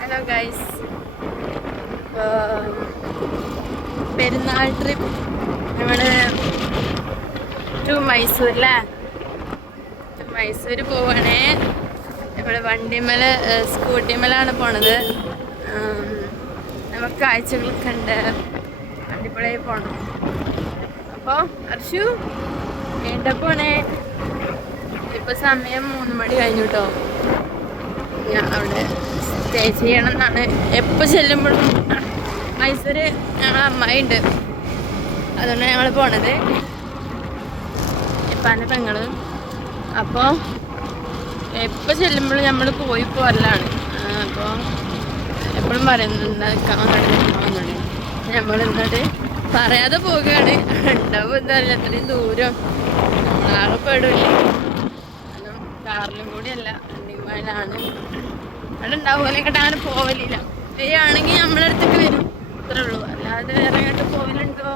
Hello guys, പെരുന്നാൾ trip നമ്മൾ to മൈസൂരിലെ Mysore പോവാണേ. നമ്മൾ വണ്ടിമേൽ സ്കൂട്ടിമേലാണ് പോണത്. നമുക്ക് കാഴ്ചകളൊക്കെ ഉണ്ട്, അടിപൊളിയായി പോകണം. അപ്പോൾ അർഷു എവിടെ പോണേ? ഇപ്പോൾ സമയം 3 മണി കഴിഞ്ഞു കേട്ടോ. ഞാൻ അവിടെ സ്റ്റേ ചെയ്യണം എന്നാണ്. എപ്പോൾ ചെല്ലുമ്പോഴും മൈസൂർ ഞങ്ങളെ അമ്മായി ഉണ്ട്, അതുകൊണ്ട് ഞങ്ങൾ പോണത്. ഇപ്പാൻ്റെ പെങ്ങൾ. അപ്പോൾ എപ്പോൾ ചെല്ലുമ്പോഴും നമ്മൾ പോയി പോരലാണ്. അപ്പോൾ എപ്പോഴും പറയുന്നുണ്ട് നിൽക്കാവുന്നുണ്ട്. നമ്മൾ എന്നിട്ട് പറയാതെ പോവുകയാണ്. ഉണ്ടാവും എന്താ പറയുക, അത്രയും ദൂരം നമ്മളാകെ പെടില്ല. കാരണം കാറിലും കൂടിയല്ല, വണ്ടിമേലാണ്. അവിടെ ഉണ്ടാവുമല്ലോ കേട്ടോ. അങ്ങനെ പോവലില്ല. ആണെങ്കിൽ നമ്മളെ അടുത്തേക്ക് വരും, അത്രേ ഉള്ളൂ. അല്ലാതെ വേറെ ഇങ്ങോട്ട് പോവലുണ്ടോ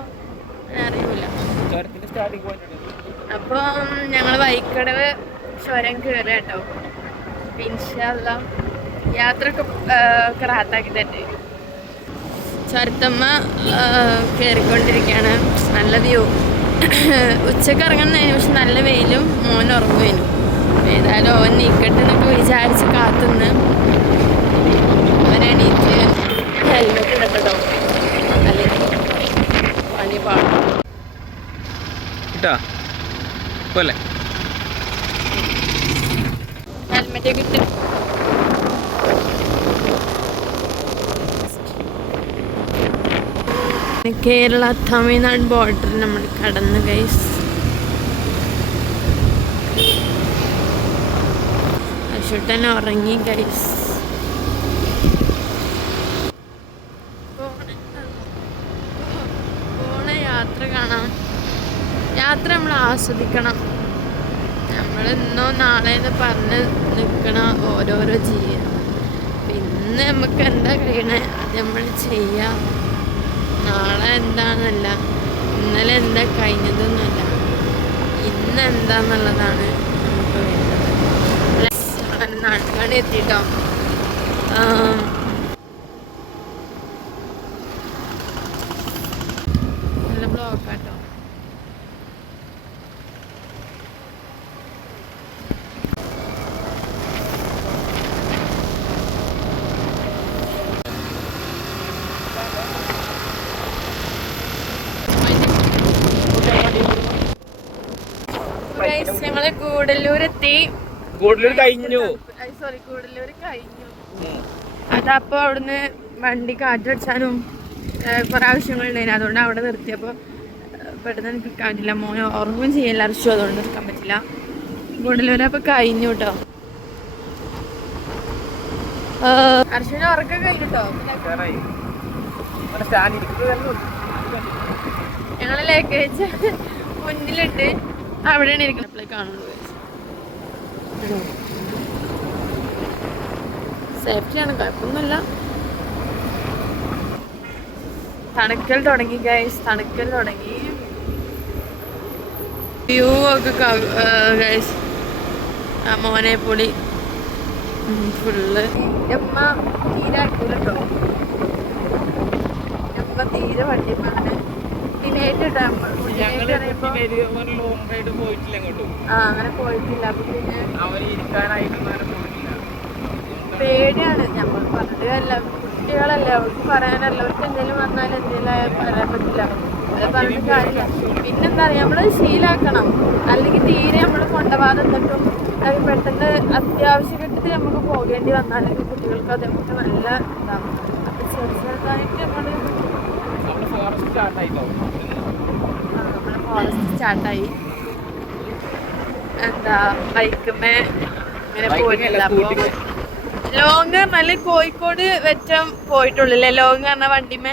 അറിയില്ല. അപ്പോൾ ഞങ്ങൾ വൈക്കടവ് ചുരം കയറുക കേട്ടോ. ഇൻഷാ അല്ലാഹ് യാത്രയൊക്കെ റാത്താക്കി തന്നെ. ചുരത്തമ്മ കയറിക്കൊണ്ടിരിക്കുകയാണ്. നല്ല വ്യൂ. ഉച്ചക്ക് ഇറങ്ങുന്നതിന് പക്ഷെ നല്ല വെയിലും, മോൻ ഉറങ്ങുവേനും. ഏതായാലും ഓൻ നീക്കട്ടെ എന്നൊക്കെ വിചാരിച്ച് കാത്തുനിന്ന് അവനെണീറ്റ് ഹെൽമെറ്റ് ഇടട്ടോ, അല്ലെങ്കിൽ പണി പാടും. ഹെൽമെറ്റൊക്കെ ഇട്ട് കേരള തമിഴ്നാട് ബോർഡർ നമ്മൾ കടന്ന് ഗൈസ്. അശുട്ടൻ ഉറങ്ങി ഗൈസ്. പോണ യാത്ര കാണാം. യാത്ര നമ്മൾ ആസ്വദിക്കണം. നമ്മൾ ഇന്നോ നാളെന്ന് പറഞ്ഞ് നിൽക്കണം, ഓരോരോ ചെയ്യാം. ഇന്ന് നമുക്ക് എന്താ കഴിയണേ അത് നമ്മൾ ചെയ്യാം. നാളെ എന്താണെന്നല്ല, ഇന്നലെ എന്താ കഴിഞ്ഞതെന്നല്ല, ഇന്ന് എന്താന്നുള്ളതാണ് നമുക്ക് വേണ്ടത്. നാട്ടിലാണ് എത്തിയിട്ടോ. നല്ല ബ്ലോക്കാട്ടോ. ഞങ്ങള് ഗൂഡല്ലൂരെത്തി. ഗൂഡല്ലൂർ കഴിഞ്ഞു. അതപ്പോൾ അവിടുന്ന് വണ്ടി കാറ്റടിച്ചാനും കുറെ ആവശ്യങ്ങളുണ്ടായിരുന്നു. അതുകൊണ്ട് അവിടെ നിർത്തിയപ്പോൾ പെട്ടെന്ന് നിൽക്കാൻ പറ്റില്ല. മോനെ ഉറങ്ങും ചെയ്യില്ല അർഷു, അതുകൊണ്ട് നിൽക്കാൻ പറ്റില്ല. ഗൂഡല്ലൂർ അപ്പോൾ കഴിഞ്ഞു കേട്ടോ. അർഷുവിന് ഉറക്കം കഴിഞ്ഞിട്ടോ. ഞങ്ങളെ ലഗേജ് മുന്നിലിട്ട് അവിടെയാണ് ഇരിക്കുന്നത്. കാണുന്നത് സേഫ്റ്റിയാണ്, കുഴപ്പമൊന്നുമില്ല. തണുക്കൽ തുടങ്ങി ഗൈസ്, തണുക്കൽ തുടങ്ങി. വ്യൂ ഒക്കെ ഗൈസ്. മോനെ പൊളി ഫുള്ള്. അമ്മ തീരെ ആക്കൂലോ, അമ്മ തീരെ വണ്ടിമാണ്. അങ്ങനെ പോയിട്ടില്ല. അപ്പൊ പിന്നെ പേടിയാണ്. നമ്മൾ പറഞ്ഞതല്ല, കുട്ടികളല്ലേ, അവർക്ക് പറയാനല്ല. അവർക്ക് എന്തെങ്കിലും വന്നാൽ എന്തെങ്കിലും പറയാൻ പറ്റില്ല. അത് പറഞ്ഞിട്ട് കാര്യമില്ല. പിന്നെന്താ പറയുക, നമ്മൾ ശീലാക്കണം. അല്ലെങ്കിൽ തീരെ നമ്മൾ കൊണ്ടുപോകാതെ എന്നിട്ടും അത് പെട്ടെന്ന് അത്യാവശ്യ ഘട്ടത്തിൽ നമുക്ക് പോകേണ്ടി വന്നാലെങ്കിൽ കുട്ടികൾക്ക് അത് നമുക്ക് നല്ല ഇതാവും. അപ്പൊ ചെറുതായിട്ട് നമ്മള് ഫോറസ്റ്റ് സ്റ്റാർട്ടായി. എന്താ ബൈക്കുമേ ഇങ്ങനെ പോയിട്ടില്ല. അപ്പോൾ ലോങ് പറഞ്ഞാൽ കോഴിക്കോട് വെറ്റം പോയിട്ടുള്ളൂല്ലേ. ലോങ് പറഞ്ഞ വണ്ടിമേ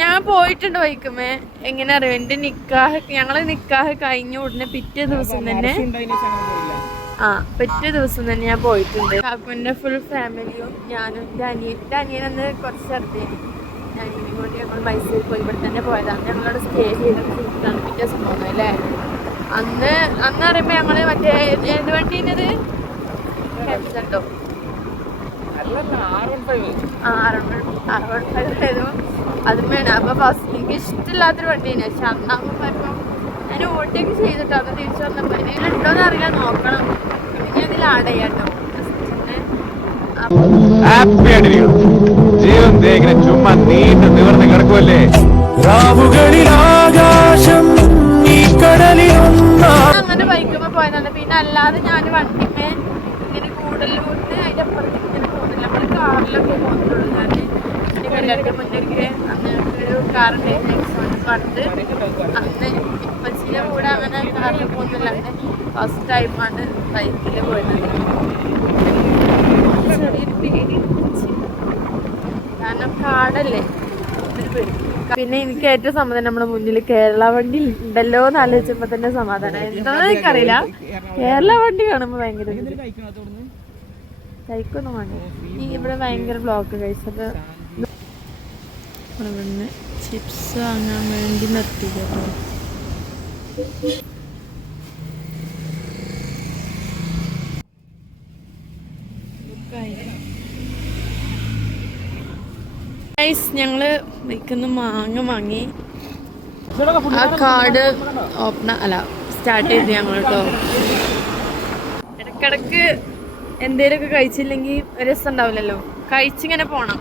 ഞാൻ പോയിട്ടുണ്ട് ബൈക്കുമേ. എങ്ങനെ അറിയാം, എൻ്റെ ഞങ്ങള് നിക്കാഹ് കഴിഞ്ഞ ഉടനെ പിറ്റേ ദിവസം തന്നെ പിറ്റേ ദിവസം തന്നെ ഞാൻ പോയിട്ടുണ്ട്. കാക്കുവിൻ്റെ ഫുൾ ഫാമിലിയും ഞാനും എൻ്റെ അനിയനന്ന് കുറച്ച് ചെറുതാണ്. അനിയനും കൂടി ഞങ്ങൾ മൈസൂർ പോയി. ഇവിടെ തന്നെ പോയതാണ്. ഞങ്ങളവിടെ സ്റ്റേ ചെയ്തിട്ട് പിറ്റേ ദിവസം പോകുന്നത് അല്ലേ. അന്ന് പറയുമ്പോൾ ഞങ്ങൾ മറ്റേ ഏത് വണ്ടീനത് കേട്ടോ, അതുമേണ്. അപ്പൊ ഫസ്റ്റ് എനിക്ക് ഇഷ്ടമില്ലാത്തൊരു വണ്ടിയാണ്. പക്ഷെ അന്നാകുമ്പോ ഇപ്പം ഞാൻ ഓട്ടിയൊക്കെ ചെയ്തിട്ടോ അന്ന് തിരിച്ചു വന്നപ്പോ ഉണ്ടോന്ന് അറിയില്ല, നോക്കണം. ഇനി അതിൽ ആഡ് ചെയ്യാട്ടോ. ചുമ്മാ നീണ്ടു നിവർന്ന് കിടക്കുമല്ലേ. അങ്ങനെ ബൈക്കുമ്പോ പോയതാണ്. പിന്നെ അല്ലാതെ ഞാൻ വണ്ടിമേ ഇങ്ങനെ കൂടുതലുകൊണ്ട് അതിന്റെ അപ്പുറത്തേക്ക് ഇങ്ങനെ പോകുന്നില്ല. നമ്മള് കാറിലൊക്കെ പോകുന്നുള്ളൂ. ഞാൻ കല്യാണത്തിന് മുന്നേക്ക് അന്ന് ഒരു കാറുണ്ടായിരുന്നു എക്സോണിന് പണ്ട്. അന്ന് ഇപ്പച്ചിന്റെ കൂടെ അങ്ങനെ കാറിൽ പോകുന്നില്ലാണ്ട് ഫസ്റ്റ് ടൈമാണ് ബൈക്കിൽ പോയത്. ചെറിയൊരു പേടി, കാരണം കാടല്ലേ. പിന്നെ എനിക്ക് ഏറ്റവും സമാധാനം നമ്മുടെ മുന്നിൽ കേരള വണ്ടി ഉണ്ടല്ലോ എന്ന് ആലോചിച്ചപ്പോ തന്നെ സമാധാനം. എന്താണെന്ന് എനിക്കറിയില്ല, കേരള വണ്ടി കാണുമ്പോ ഭയങ്കര കഴിക്കൊന്നും വേണ്ട. ഈ ഇവിടെ ഭയങ്കര ബ്ലോക്ക് കഴിച്ചത്. ഇവിടുന്ന് ചിപ്സ് വാങ്ങാൻ വേണ്ടി നിർത്തി കേട്ടോ. ഞങ്ങള് വയ്ക്കുന്ന മാങ്ങ വാങ്ങി. ആ കാർഡ് ഓപ്പൺ അല്ല സ്റ്റാർട്ട് ചെയ്ത് ഞങ്ങൾ കേട്ടോ. ഇടക്കിടക്ക് എന്തേലുമൊക്കെ കഴിച്ചില്ലെങ്കിൽ രസം ഉണ്ടാവില്ലല്ലോ. കഴിച്ചിങ്ങനെ പോണം.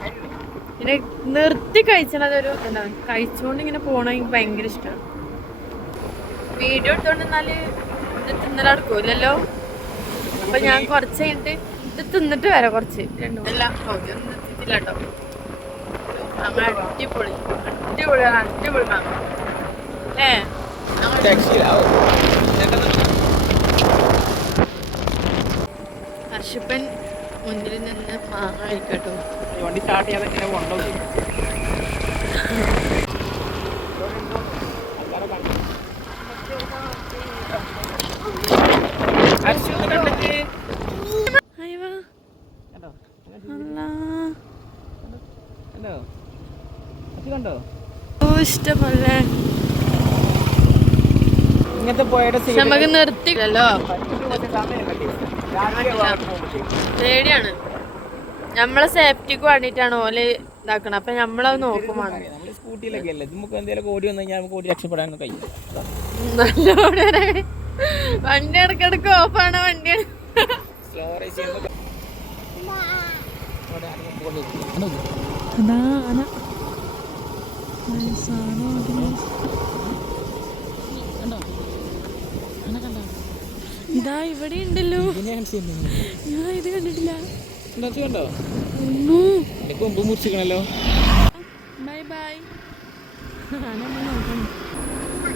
പിന്നെ നിർത്തി കഴിച്ചത് ഒരു എന്താണ്, കഴിച്ചുകൊണ്ട് ഇങ്ങനെ പോകണം എനിക്ക് ഭയങ്കര ഇഷ്ടമാണ്. വീഡിയോ എടുത്തോണ്ടിരുന്നാല് ഇത് തിന്നലടക്കൂലല്ലോ. അപ്പൊ ഞാൻ കുറച്ച് കഴിഞ്ഞിട്ട് ഇത് തിന്നിട്ട് വരാം. കുറച്ച് രണ്ടു എല്ലാം തിന്നില്ല കേട്ടോ. അടിപൊളി അടിപൊളിയാണ്, അടിപൊളി മാങ്ങ അല്ലേ. ഹർഷിപ്പൻ മുന്നിൽ നിന്ന് മാങ്ങ കഴിക്കട്ടോ. വണ്ടി സ്റ്റാർട്ട് ചെയ്യാതെ ഇങ്ങനെ കൊണ്ടുപോയി. ഇഷ്ടമല്ലേ ഇങ്ങനത്തെ പോയുടെ നമുക്ക് നിർത്തില്ലല്ലോ. പേടിയാണ്. നമ്മളെ സേഫ്റ്റിക്ക് വേണ്ടിയിട്ടാണ് ഓല് ഇതാക്കണം. അപ്പൊ നമ്മളത് നോക്കും വേണം. സ്കൂട്ടിയിലൊക്കെ അല്ലേ, നമുക്ക് എന്തെങ്കിലും ഓടി വന്നു കഴിഞ്ഞാൽ നമുക്ക് ഓടി രക്ഷപ്പെടാനൊന്നും കഴിയും. വണ്ടി ഇടക്കിടക്ക് ഓഫാണ്. വണ്ടി ഇതാ ഇവിടെ ഉണ്ടല്ലോ. ഞാൻ ഇത് കണ്ടിട്ടില്ല. മുറിച്ചിക്കണല്ലോ. Bye bye.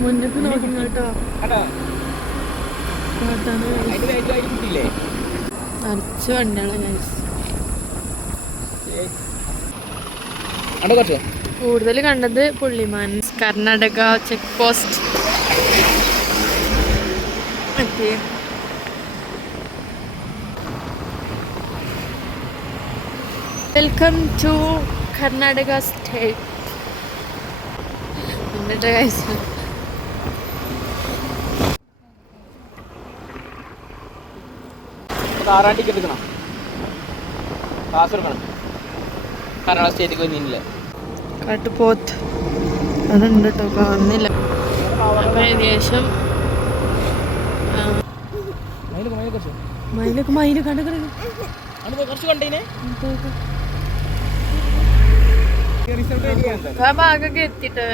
മുന്നേക്ക് നോക്കണം കേട്ടോ. നിറച്ച് വണ്ടിയാണ്. കൂടുതൽ കണ്ടത് പുള്ളിമാൻ Karnataka check post. Welcome to Karnataka state. എന്നിട്ട് കഴിച്ചു കാറാൻ ടിക്കറ്റ് എടുക്കണം, കാശ് എടുക്കണം. കർണാടക സ്റ്റേറ്റിലേക്ക് വരുന്നില്ല. കാട്ടുപോത്ത് അതുണ്ട് കേട്ടോ, കാണുന്നില്ല. അപ്പം ഏകദേശം മയിലൊക്കെ മയില് കണ്ടു കുറച്ച് കണ്ടേനെ ആ ഭാഗമൊക്കെ എത്തിട്ടോ.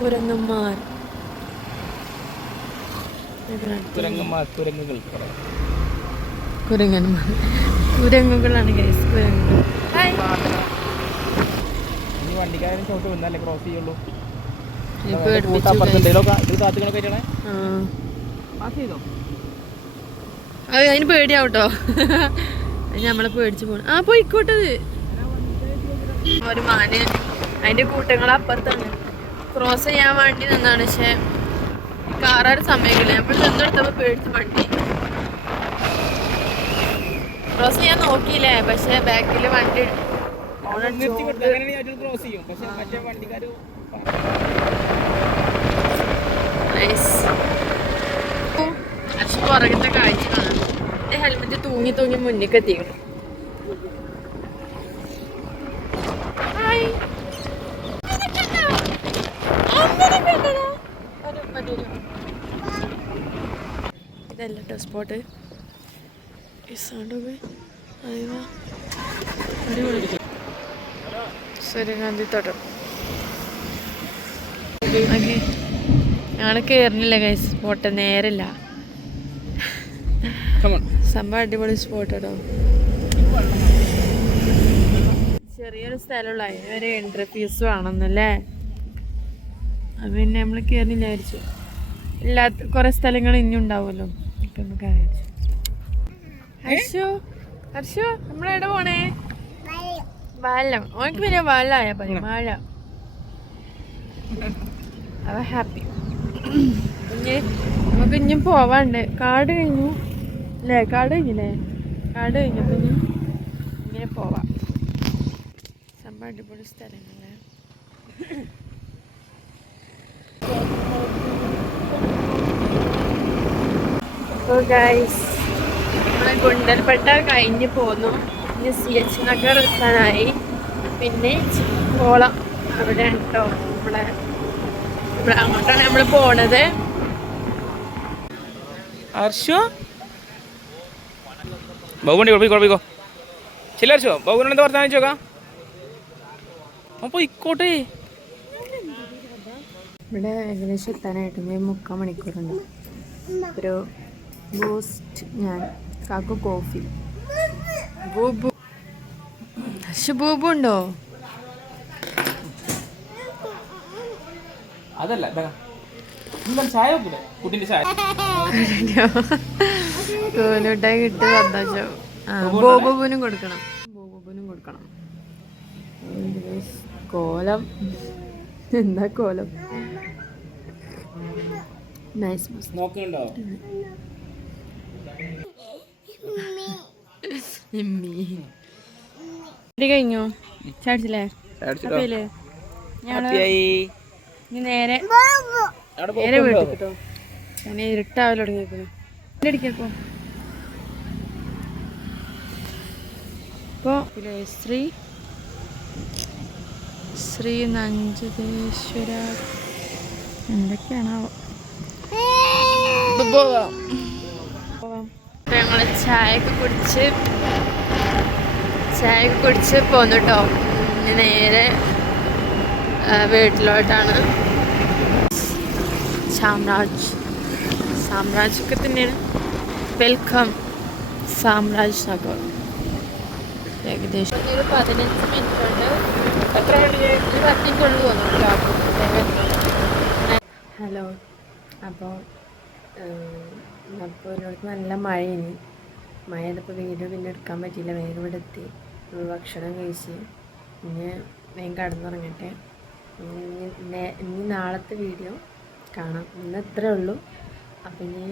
കുരങ്ങന്മാർ കുരങ്ങുകളാണ് ഗൈസ്, കുരങ്ങുകൾ. വണ്ടിക്കാരൻ ചോട്ട് വന്നല്ലേ ക്രോസ് ചെയ്യുള്ളൂ. അതിന് പേടിയാവട്ടോ. നമ്മളെ പേടിച്ചു പോണ. ആ പോയിക്കോട്ടത്. ഒരു മാന് അതിന്റെ കൂട്ടങ്ങൾ അപ്പുറത്താണ്. ക്രോസ് ചെയ്യാൻ വേണ്ടി നിന്നാണ്. പക്ഷെ കാറാട് സമയമില്ല. നമ്മൾ നിന്നെടുത്തപ്പോ പേടിച്ച് വണ്ടി ക്രോസ് ചെയ്യാൻ നോക്കിയില്ലേ. പക്ഷെ ബാക്കില് വണ്ടി പുറകത്തെ കാഴ്ചയാണ്. എൻ്റെ ഹെൽമെറ്റ് തൂങ്ങി തൂങ്ങി മുന്നിലേക്ക് എത്തിക്കണം. ഇതല്ല കേട്ടോ സ്പോട്ട്. ഈ സൗണ്ടൊക്കെ സൂര്യകാന്തി തോട്ടം. ഓക്കെ, ഞങ്ങൾ കയറുന്നില്ല ഗൈസ്, സ്പോട്ട് നേരില്ല. സംഭവം അടിപൊളി സ്പോട്ട് കേട്ടോ. ചെറിയൊരു സ്ഥലമുള്ള ഒരു എൻട്രി ഫീസ് വേണമെന്നല്ലേ, അത് പിന്നെ നമ്മൾ കയറുന്നില്ല വിചാരിച്ചു. ഇല്ലാത്ത കുറേ സ്ഥലങ്ങൾ ഇനിയും ഉണ്ടാവുമല്ലോ, ഇപ്പം നമുക്ക് വിചാരിച്ചു. ഹർഷു ഹർഷു നമ്മളെവിടെ പോണേ? വാലം. ഓനക്ക് പിന്നെ വാലായ പതി മഴ. അവ ഹാപ്പി. ഇനി നമുക്ക് ഇനിയും പോവാണ്ട്. കാട് കഴിഞ്ഞു അല്ലേ? കാട് കഴിഞ്ഞില്ലേ? കാട് കഴിഞ്ഞപ്പോൾ ഇനി ഇങ്ങനെ പോവാം. സംഭവം അടിപൊളി സ്ഥലങ്ങളല്ലേ. അപ്പോൾ ഗൈസ് നമ്മളെ ഗുണ്ടൽപേട്ട കഴിഞ്ഞ് പോന്നു. ഇനി CH നഗർ എത്താനായി. പിന്നെ ചിക്കോളം അവിടെ ഉണ്ടോ ഇവിടെ അങ്ങോട്ടാണ് നമ്മൾ പോണത്. ഇക്കോട്ടെ ഇവിടെ ഏകദേശം എത്താനായിട്ട് 3/4 മണിക്കൂറുണ്ട്. ഒരു ബൂസ്റ്റ്, ഞാൻ കാക്കു കോഫി. ബൂബു ബൂബു ഉണ്ടോ? അതല്ല ചായ കുട്ടിന്റെ ചായ കോലുട്ടായി കിട്ടി സന്തോഷം. ബോബുവിനും കൊടുക്കണം, ബോബുവിനും കൊടുക്കണം. കോലം എന്താ കോലം. നൈസ് നോക്കണ്ടോ? കഴിഞ്ഞു ചാടിച്ചില്ലേ? ഇനി നേരെ വീട്ടിൽ കിട്ടോ. ഞാൻ ഇരുട്ടാവൽ തുടങ്ങിയേക്കുന്നു. അടിക്കപ്പോ ഇപ്പോൾ ശ്രീ നഞ്ചതേശ്വര എന്തൊക്കെയാണാവോ. ഞങ്ങൾ ചായയൊക്കെ കുടിച്ച് പോന്നു കേട്ടോ. ഇനി നേരെ വീട്ടിലോട്ടാണ്. സാമ്രാജ് ഒക്കെ തന്നെയാണ്. വെൽക്കം സാമ്രാജ് നഗർ. ഏകദേശം ഒരു 15 മിനിറ്റ് ഉണ്ട്. എത്ര ഒരു 10 മിനിറ്റ് കൊണ്ട് തോന്നുന്നു. ഹലോ, അപ്പോൾ എന്നോട് നല്ല മഴയിനി. മഴ ചെയ്തപ്പോൾ വീഡിയോ പിന്നെ എടുക്കാൻ പറ്റിയില്ല. വേഗം ഇവിടെ എത്തി. ഭക്ഷണം കഴിച്ച് ഇനി വേഗം കിടന്നുറങ്ങട്ടെ. ഇനി നാളത്തെ വീഡിയോ കാണാം. ഇന്ന് ഇത്രേ ഉള്ളൂ. അപ്പം ഇനി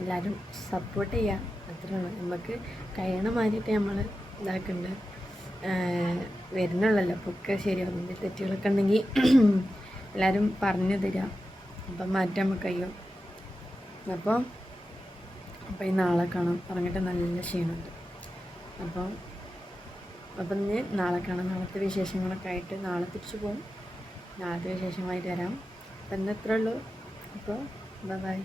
എല്ലാവരും സപ്പോർട്ട് ചെയ്യുക, അത്രേ ഉള്ളൂ. നമുക്ക് കഴിയണ മാതിരിയിട്ട് നമ്മൾ ഇതാക്കുന്നുണ്ട്. വരുന്നുള്ളല്ലോ അപ്പോൾ ഒക്കെ ശരിയാവും. ഇതിൻ്റെ തെറ്റുകളൊക്കെ ഉണ്ടെങ്കിൽ എല്ലാവരും പറഞ്ഞു തരിക. അപ്പം മാറ്റാൻ നമുക്ക് കഴിയും. അപ്പോൾ ഈ നാളെ കാണാം. പറഞ്ഞിട്ട് നല്ല ക്ഷീണമുണ്ട്. അപ്പം ഇനി നാളെ കാണാം. നാളത്തെ വിശേഷങ്ങളൊക്കെ ആയിട്ട് നാളെ തിരിച്ചു പോകും. നാളത്തെ വിശേഷമായിട്ട് വരാം. അപ്പം ഇന്ന് ഇത്രേ ഉള്ളൂ. അപ്പോൾ ബൈ.